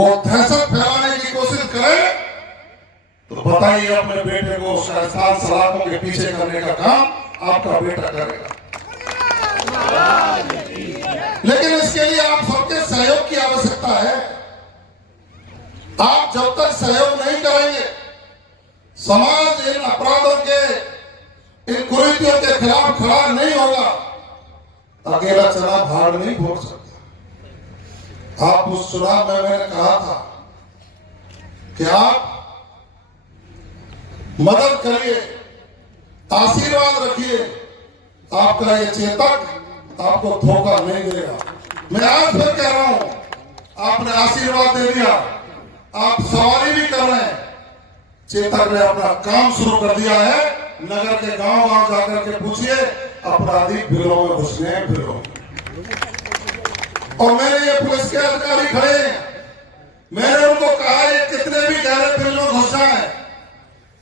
वो दहशत फैलाने की कोशिश करे तो बताइए अपने बेटे को उसका स्थान सलाखों के पीछे करने का काम आपका बेटा करेगा। लेकिन इसके लिए आप सबके सहयोग की आवश्यकता है। आप जब तक सहयोग नहीं करेंगे, समाज इन अपराधों के, इन कुरीतियों के खिलाफ खड़ा नहीं होगा, अकेला चुनाव भाड़ नहीं फोड़ सकता। आप उस चुनाव में मैंने कहा था कि आप मदद करिए, आशीर्वाद रखिए, आपका ये चेतक आपको धोखा नहीं देगा। मैं आज फिर कह रहा हूं, आपने आशीर्वाद दे दिया, आप सवारी भी कर रहे हैं, चेतक ने अपना काम शुरू कर दिया है। नगर के गांव-गांव जाकर के पूछिए, अपराधी बिलों में घुस गए, बिलों में। और मैंने ये पुलिस के अधिकारी खड़े हैं, मैंने उनको कहा ये कितने भी गहरे बिलों में घुस जाए,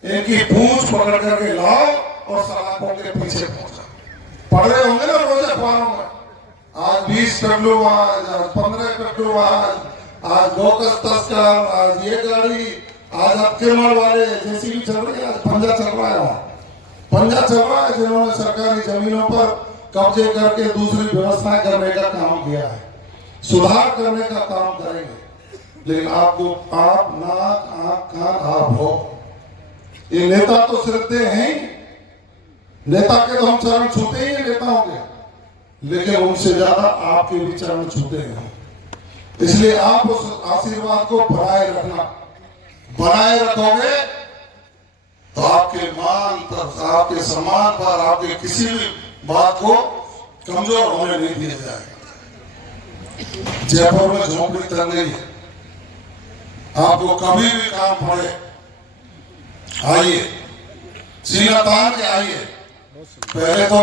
इनकी पूंछ पकड़ करके लाओ और सलाखों के पीछे पहुंचाओ। पढ़ रहे होंगे ना रोज अखबारों में, आज 20 टकलू, आज 15 टकलू, आज बोकस तस्कर, आज ये गाड़ी, आज अतिक्रमण वाले जेसीबी चल रही है, आज पंजा चल रहा है। वहां पंजा चल रहा है जिन्होंने सरकारी जमीनों पर कब्जे करके दूसरी व्यवस्थाएं करने का काम किया है, सुधार करने का काम करेंगे। लेकिन आपको आप नाक आंख कान आप हो, ये नेता तो सिर्फ दे हैं, नेता के तो हम चरण छूते ही नेताओं के, लेकिन उनसे ज्यादा आपके भी चरण छूते हैं। इसलिए आप उस आशीर्वाद को बनाए रखना, बनाए रखोगे तो आपके मान पर, आपके सम्मान पर, आपके किसी भी बात को कमजोर होने नहीं दिया जाएगा। जयपुर में झोंपड़ी तन गई है, आपको कभी भी काम पड़े आइए, सीना तान के आइए। पहले तो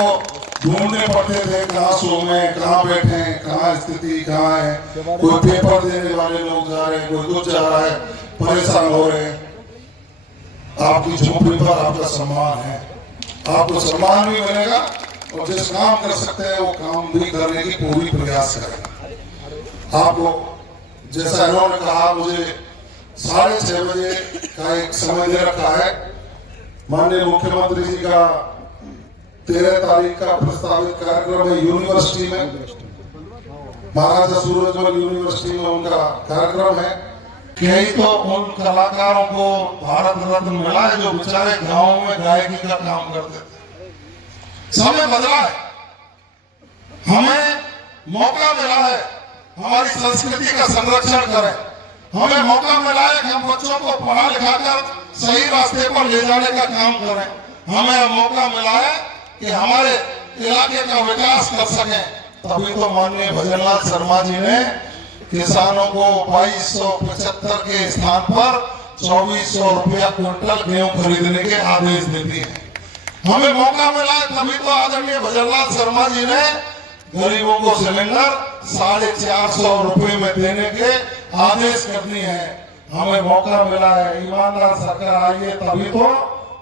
ढूंढने पड़ते थे कहाँ सोने, कहाँ बैठे, कहाँ स्थिति कहाँ है, कोई पेपर देने वाले लोग जा रहे हैं, कोई कुछ जा रहा है, परेशान हो रहे हैं। आपकी झोपड़ी पर आपका सम्मान है, आपको सम्मान भी मिलेगा और जिस काम कर सकते हैं वो काम भी करने की पूरी प्रयास करेंगे। आपको जैसा इन्होंने कहा, मुझे 6:30 बजे का एक समय दे रखा है। माननीय मुख्यमंत्री जी का 13 तारीख का प्रस्तावित कार्यक्रम है यूनिवर्सिटी में, महाराजा सूरजमल यूनिवर्सिटी में उनका कार्यक्रम है। कई तो उन कलाकारों को भारत रत्न मिला है जो बेचारे गांवों में गायकी का काम करते थे। समय बदला है, हमें मौका मिला है हमारी संस्कृति का संरक्षण करें। हमें मौका मिला है कि हम बच्चों को पढ़ा लिखा कर सही रास्ते पर ले जाने का काम करें। हमें मौका मिला है कि हमारे इलाके का विकास कर सकें। तभी तो माननीय भजनलाल शर्मा जी ने किसानों को 2275 के स्थान पर 2400 रुपया क्विंटल गेहूं खरीदने के आदेश दे दिए। हमें मौका मिला है, तभी तो आदरणीय भजनलाल शर्मा जी ने गरीबों को सिलेंडर 450 रुपए में देने के आदेश कर दिए हैं। हमें मौका मिला है, ईमानदार सरकार आई है, तभी तो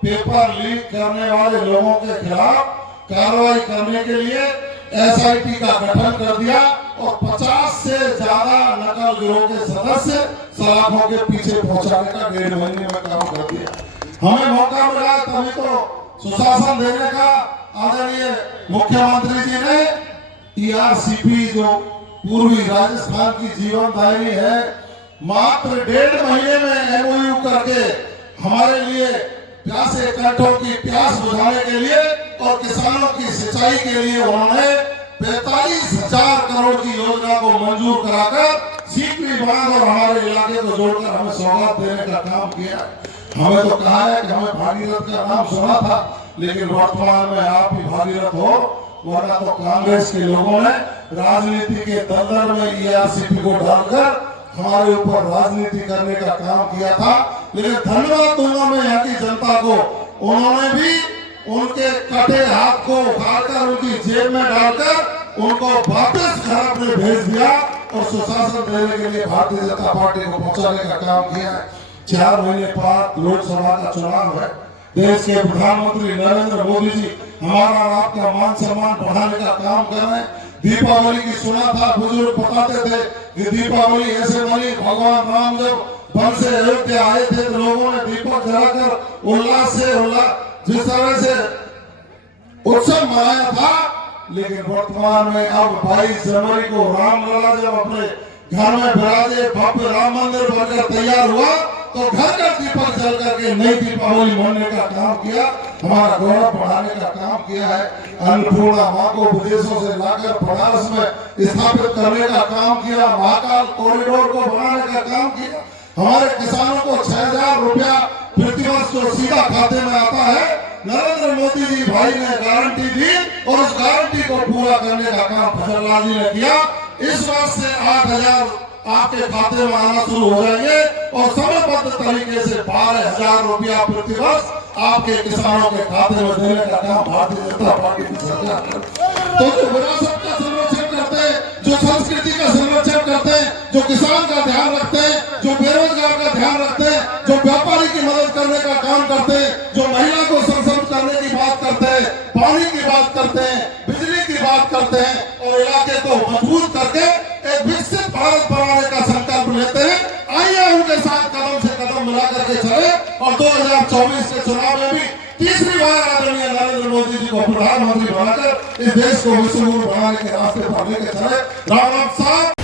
पेपर लीक करने वाले लोगों के खिलाफ कार्रवाई करने के लिए SIT का गठन कर दिया और 50 से ज्यादा नकल गिरोह के सदस्य सलाखों के पीछे पहुंचाने का 1.5 महीने में काम कर दिया। हमें मौका मिला तभी तो सुशासन देने का आदरणीय मुख्यमंत्री जी ने ERCP जो पूर्वी राजस्थान की जीवनदायिनी है, मात्र 1.5 महीने में MOU करके हमारे लिए प्यासे कंठों की प्यास बुझाने के लिए और किसानों की सिंचाई के लिए उन्होंने 45,000 करोड़ की योजना को मंजूर कराकर सीकरी बांध और हमारे इलाके को जोड़कर हमें सौगात देने का काम किया। हमें तो कहा है कि हमें भागीरथ का नाम सुना था, लेकिन वर्तमान में आप ही भागीरथ हो, वरना तो कांग्रेस के लोगों ने राजनीति के दलदल में ERCP को डालकर हमारे ऊपर राजनीति करने का काम किया था। लेकिन धन्यवाद दूंगा मैं यहाँ की जनता को, उन्होंने भी उनके कटे हाथ को उखाड़कर उनकी जेब में डालकर उनको वापस घर अपने भेज दिया और सुशासन देने के लिए भारतीय जनता पार्टी को पहुंचाने का काम किया है। 4 महीने बाद लोकसभा का चुनाव है। देश के प्रधानमंत्री नरेंद्र मोदी जी हमारा और आपका मान सम्मान बढ़ाने का काम कर रहे हैं। दीपावली की सुना था, बुजुर्ग बताते थे कि दीपावली ऐसे बनी, भगवान राम जब वन से अयोध्या आए थे तो लोगों ने दीपक जलाकर उल्लास जिस तरह से उत्सव मनाया था। लेकिन वर्तमान में अब 22 जनवरी को रामलला जब अपने घर में विराजे, भव्य राम मंदिर बनकर तैयार हुआ तो घर घर दीपक जल करके नई दीपावली मनने का काम किया, हमारा गौरव बढ़ाने का काम किया है। अन्नपूर्णा माँ को विदेशों से लाकर बनारस में स्थापित करने का काम किया, महाकाल कॉरिडोर को बनाने का काम किया। हमारे किसानों को 6,000 रुपया प्रतिवर्ष जो सीधा खाते में आता है, नरेंद्र मोदी जी भाई ने गारंटी दी और उस गारंटी को पूरा करने का काम फसल लाल जी ने किया। इस वर्ष से 8,000 आपके खाते में आना शुरू हो जाएंगे और समयबद्ध तरीके से 12,000 रुपया प्रतिवर्ष आपके किसानों के खाते में देने का काम भारतीय जनता पार्टी की सरकार करे। तो जो विरासत का संरक्षण करते हैं, जो संस्कृति का संरक्षण करते हैं, जो किसान का ध्यान रखते हैं, जो बेरोजगार का ध्यान रखते हैं, जो व्यापारी की मदद करने का काम करते हैं, जो महिला को सशक्त करने की बात करते हैं, पानी की बात करते हैं, बिजली की बात करते हैं और इलाके को मजबूत करके एक विकसित भारत बनाने का संकल्प लेते हैं। आइए उनके साथ कदम से कदम मिला करके चले और 2024 के चुनाव में भी तीसरी बार आदरणीय नरेंद्र मोदी जी को प्रधानमंत्री बनाकर इस देश को विश्व गुरु बनाने के रास्ते पर लेकर चले। राम राम साहब।